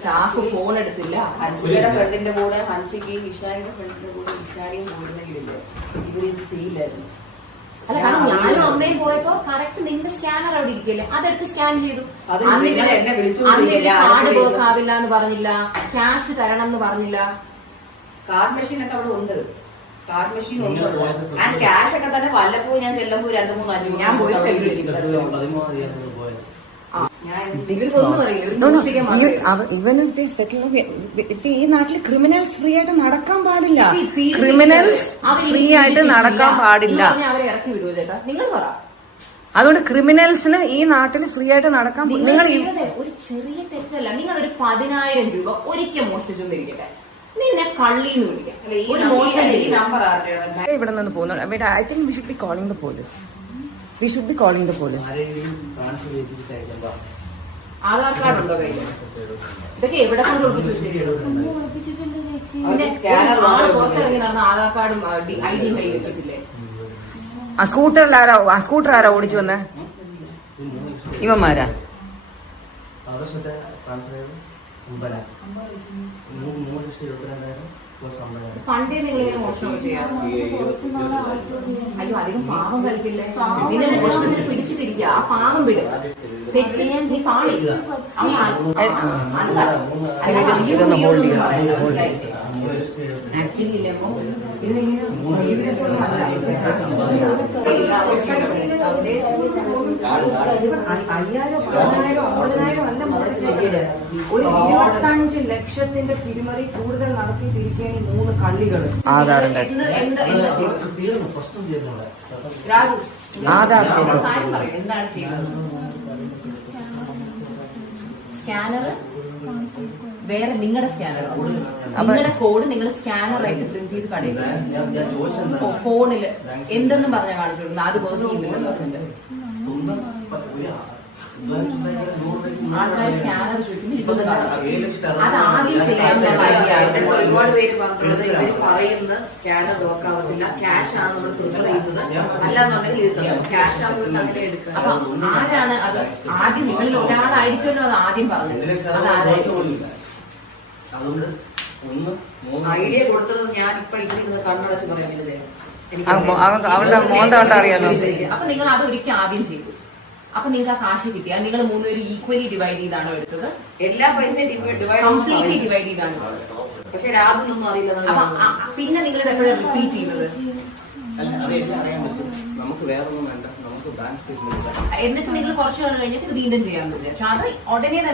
Staff phone എടുത്തില്ല. ഹൻസിയുടെ ഫ്രണ്ടിന്റെ കൂടെ ഹൻസിക്ക് ഇഷാരിയുടെ ഫ്രണ്ടിന്റെ കൂടെ ഇഷാരിയും കൂടുന്നെങ്കിലില്ലേ ഇവരിത് ചെയ്യില്ലായിരുന്നു. അല്ല, കാരണം ഞാനും അമ്മയും പോയപ്പോ കറക്റ്റ് നിന്റെ സ്കാനർ അവിടെ ഇരിക്കല്ലേ, അതെടുത്ത് സ്കാൻ ചെയ്തു. കാർഡ് വർക്ക് ആവില്ല എന്ന് പറഞ്ഞില്ല, ക്യാഷ് തരണം എന്ന് പറഞ്ഞില്ല. കാർഡ് മെഷീൻ ഒക്കെ അവിടെ ഉണ്ട്, കാർഡ് മെഷീൻ ഉണ്ട്. ഞാൻ ക്യാഷ് ഒക്കെ തന്നെ വല്ലപ്പോഴും ഞാൻ ചെല്ലുമ്പോ 2-3 അഞ്ഞൂറ് ഞാൻ പോയി ഈ നാട്ടില് ക്രിമിനൽസ് ഫ്രീ ആയിട്ട് നടക്കാൻ പാടില്ല. ക്രിമിനൽസ് ഫ്രീ ആയിട്ട് നടക്കാൻ പാടില്ല. അവരെ ഇറക്കി വിടുവോ ചേട്ടാ? നിങ്ങൾ പറ. അതുകൊണ്ട് ക്രിമിനൽസിന് ഈ നാട്ടിൽ ഫ്രീ ആയിട്ട് നടക്കാൻ നിങ്ങൾ ഒരു ചെറിയ തെറ്റല്ല. നിങ്ങൾ ഒരു 10,000 രൂപ ഒരിക്കൽ മോഷ്ടിച്ചെന്നിരിക്കട്ടെ, നിന്നെ കള്ളിന്ന് വിളിക്കാം. ഇവിടെ നിന്ന് പോകുന്നു. I think we should be calling the police. We should be calling the police. Aadhaar card ഉണ്ടോ കയ്യിൽ? ഇതൊക്കെ എവിടെ കൊണ്ട് പുറത്തിറങ്ങി നടന്ന ആധാർ കാർഡും ID-യും കയ്യിൽ വെക്കത്തില്ലേ? ആ സ്കൂട്ടർ ആരാ ഓടിച്ചു വന്നേ? ഇവന്മാരാ? പണ്ടേ നിങ്ങൾ മോഷണം ചെയ്യാം. അയ്യോ, അധികം പാവം കളിക്കില്ലേ? നിന്നെ മോഷണത്തിന് പിടിച്ചിട്ടിരിക്കുക, ആ പാവം വിടും. തെറ്റ് ചെയ്യാൻ നീ പാളി. ആക്ച്വലി ഇല്ലമ്മോ ഒരു 25 ലക്ഷത്തിന്റെ തിരിമറി കൂടുതൽ നടത്തിയിട്ടിരിക്കുകയാണ് ഈ 3 കള്ളികൾ. ആധാറിന്റെ എന്താണ് ചെയ്യുന്നത്? സ്കാനർ വേറെ, നിങ്ങളുടെ സ്കാനർ, നിങ്ങളുടെ കോഡ് നിങ്ങൾ സ്കാനറായിട്ട് പ്രിന്റ് ചെയ്ത് കടയിൽ ഫോണില് എന്തെന്നും പറഞ്ഞാൽ കാണിച്ചു കൊടുക്കുന്നത്. അത് വർക്ക് ചെയ്യുന്നില്ല. ആൾക്കാർ സ്കാനർ ചോദിക്കുന്നു. അത് ആദ്യം ചെയ്യാനുള്ള ഐഡിയ. ഒരുപാട് പേര് പറഞ്ഞിട്ടുള്ളത് ഇവര് പറയുന്ന സ്കാനർ നോക്കാവത്തില്ല, ക്യാഷ് ആണ് നമ്മൾ പ്രിഫർ ചെയ്യുന്നത്, അല്ലാന്നുണ്ടെങ്കിൽ ക്യാഷ് ആവുമ്പോൾ അങ്ങനെ എടുക്കുക. അപ്പൊ ആരാണ് അത് ആദ്യം? നിങ്ങളിൽ ഒരാളായിരിക്കുമല്ലോ അത് ആദ്യം പറഞ്ഞത്. അത് ആരായിരിക്കും ഐഡിയ കൊടുത്തത്? ഞാൻ ഇപ്പൊ ഇരിക്കുന്നത് കണ്ണടച്ച് പറയാൻ അവളുടെ മോന്ത അറിയാലോ. അപ്പൊ നിങ്ങൾ അത് ഒരിക്കൽ ആദ്യം ചെയ്തു. അപ്പൊ നിങ്ങൾക്ക് ആ കാശ് കിട്ടിയ നിങ്ങൾ 3 പേര് ഈക്വലി ഡിവൈഡ് ചെയ്താണോ എടുത്തത്? എല്ലാ പൈസയും കംപ്ലീറ്റ്ലി ഡിവൈഡ് ചെയ്താണ്. പക്ഷെ രാതൊന്നും അറിയില്ല. അപ്പൊ പിന്നെ നിങ്ങൾ ഇത് എപ്പോഴും റിപ്പീറ്റ് ചെയ്തത്? എന്നിട്ട് നിങ്ങൾ കുറച്ചു നാൾ കഴിഞ്ഞിട്ട് ഇത് വീണ്ടും ചെയ്യാൻ പറ്റില്ല. പക്ഷെ അത് ഉടനെ തന്നെ